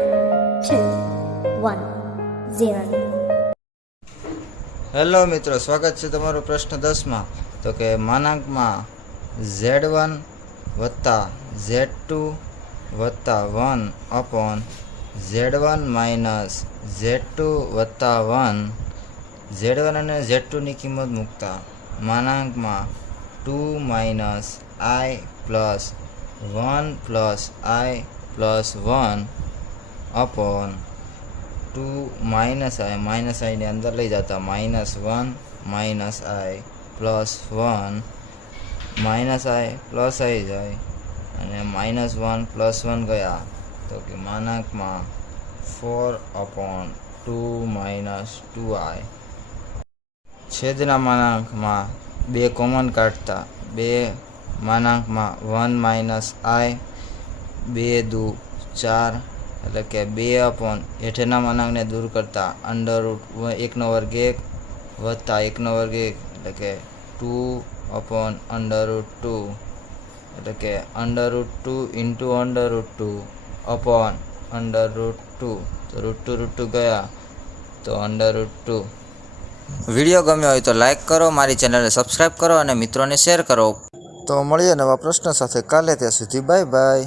2, 1, 0. Hello મિત્રો, સ્વાગત છે તમારો પ્રશ્ન 10 માં. તો કે માનાંકમાં Z1 વત્તા Z2 વત્તા 1 અપોન Z1 માઇનસ Z2 વત્તા 1. Z1 અને Z2 ની કિંમત મૂકતા માનાંકમાં 2 minus I plus 1 plus I plus 1 upon 2 minus I ને અંદર લઈ જતા -1 minus I plus 1 minus I plus I જાય અને -1 પ્લસ 1 ગયા તો કે માનાંકમાં 4/2 માઇનસ 2I. છેદના માનાંકમાં 2 કોમન કાઢતા 2 માનાંકમાં 1 માઇનસ I 2 દુ 4 એટલે કે 2 હેઠળના માનાંકને દૂર કરતા √1 વત્તા 1 એટલે કે 2/√2 એટલે કે √2 ઇન્ટુ √2 અપોન √2. તો √2 ગયા તો √2. વિડીયો ગમ્યો હોય તો લાઈક કરો, મારી ચેનલને સબસ્ક્રાઈબ કરો અને મિત્રોને શેર કરો. તો મળીએ નવા પ્રશ્ન સાથે કાલે. ત્યાં સુધી બાય બાય.